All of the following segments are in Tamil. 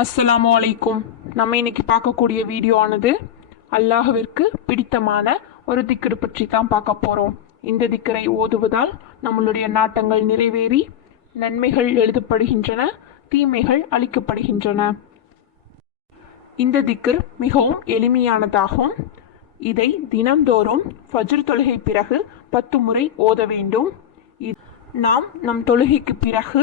அஸ்ஸலாமு அலைக்கும். நம்ம இன்னைக்கு பார்க்கக்கூடிய வீடியோ ஆனது அல்லாஹ்விற்கு பிடித்தமான ஒரு திக்ரு பற்றி தான் பார்க்க போகிறோம். இந்த திக்கரை ஓதுவதால் நம்மளுடைய நாட்டங்கள் நிறைவேறி நன்மைகள் எழுதப்படுகின்றன, தீமைகள் அளிக்கப்படுகின்றன. இந்த திக்ர் மிகவும் எளிமையானதாகும். இதை தினம்தோறும் ஃபஜ்ர் தொழுகை பிறகு 10 முறை ஓத வேண்டும். நாம் நம் தொழுகைக்கு பிறகு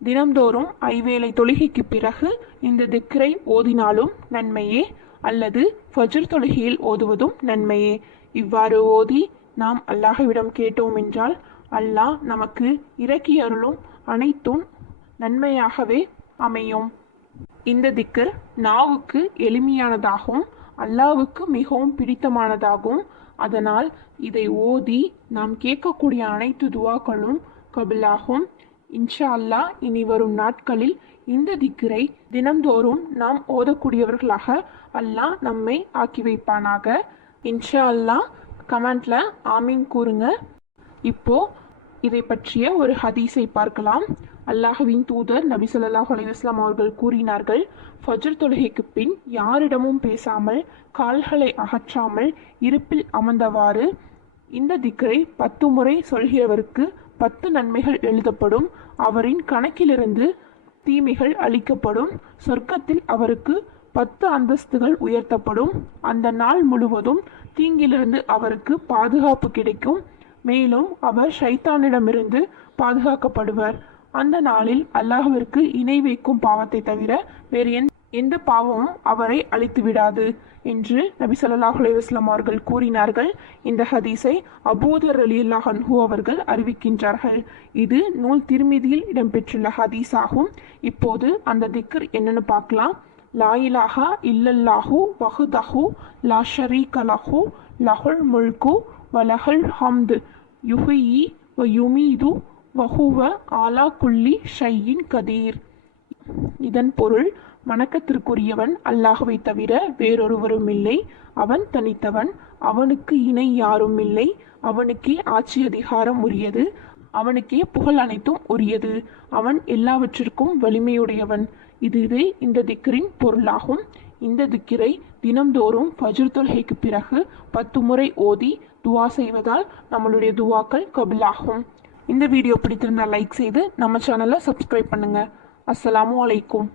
தினம்தோறும் 5 வேளை தொழுகைக்கு பிறகு இந்த திக்ரை ஓதினாலும் நன்மையே, அல்லது ஃபஜ்ர் தொழுகையில் ஓதுவதும் நன்மையே. இவ்வாறு ஓதி நாம் அல்லாஹ்விடம் கேட்டோம் என்றால் அல்லாஹ் நமக்கு இறக்கி அருளும் அனைத்தும் நன்மையாகவே அமையும். இந்த திக்ர் நாவுக்கு எளிமையானதாகும், அல்லாஹ்வுக்கு மிகவும் பிடித்தமானதாகும். அதனால் இதை ஓதி நாம் கேட்கக்கூடிய அனைத்து துவாக்களும் கபுலாகும். இன்ஷா அல்லாஹ் இனி வரும் நாட்களில் இந்த திக்ரை தினம்தோறும் நாம் ஓதக்கூடியவர்களாக அல்லாஹ் நம்மை ஆக்கி வைப்பானாக. இன்ஷா அல்லாஹ் கமெண்ட்ல ஆமீன் கூறுங்க. இப்போ இதை பற்றிய ஒரு ஹதீஸை பார்க்கலாம். அல்லாஹ்வின் தூதர் நபி ஸல்லல்லாஹு அலைஹி வஸல்லம் அவர்கள் கூறினார்கள், ஃபஜ்ர் தொழுகைக்கு பின் யாரிடமும் பேசாமல் கால்களை அகற்றாமல் இருப்பில் அமர்ந்தவாறு இந்த திக்ரை 10 முறை சொல்கிறவருக்கு 10 நன்மைகள் எழுதப்படும். அவரின் கணக்கிலிருந்து தீமைகள் அளிக்கப்படும். சொர்க்கத்தில் அவருக்கு 10 அந்தஸ்துகள் உயர்த்தப்படும். அந்த நாள் முழுவதும் தீங்கிலிருந்து அவருக்கு பாதுகாப்பு கிடைக்கும். மேலும் அவர் ஷைத்தானிடமிருந்து பாதுகாக்கப்படுவர். அந்த நாளில் அல்லாஹ்விற்கு இணை வைக்கும் பாவத்தை தவிர வேறு எந்த பாவமும் அவரை அழித்து விடாது என்று நபி ஸல்லல்லாஹு அலைஹி வஸல்லம் அவர்கள் கூறினார்கள். இந்த ஹதீஸை அபூதர் ரலியல்லாஹு அன்ஹு அவர்கள் அறிவிக்கின்றார்கள். இது நூல் திர்மிதியில் இடம்பெற்றுள்ள ஹதீஸ் ஆகும். இப்போது அந்த திக்ர் என்னன்னு பார்க்கலாம். லா இலாஹா இல்லல்லாஹு வஹ்தஹு லா ஷரீக லஹு லஹுல் முல்கு வலஹுல் ஹம்து யுஹ்யி வ யுமீது வஹுவ அலா குல்லி ஷைஇன் கதீர். இதன் பொருள், வணக்கத்திற்குரியவன் அல்லாஹ்வை தவிர வேறொருவரும் இல்லை. அவன் தனித்தவன், அவனுக்கு இணை யாரும் இல்லை. அவனுக்கே ஆட்சி அதிகாரம் உரியது, அவனுக்கே புகழ் அனைத்தும் உரியது. அவன் எல்லாவற்றிற்கும் வலிமையுடையவன். இதுவே இந்த திக்ரின் பொருளாகும். இந்த திக்ரை தினம்தோறும் ஃபஜ்ர் தொழுகைக்கு பிறகு 10 முறை ஓதி துவா செய்வதால் நம்மளுடைய துவாக்கள் கபுலாகும். இந்த வீடியோ பிடித்திருந்தால் லைக் செய்து நம்ம சேனலை சப்ஸ்கிரைப் பண்ணுங்க. அஸ்ஸலாமு அலைக்கும்.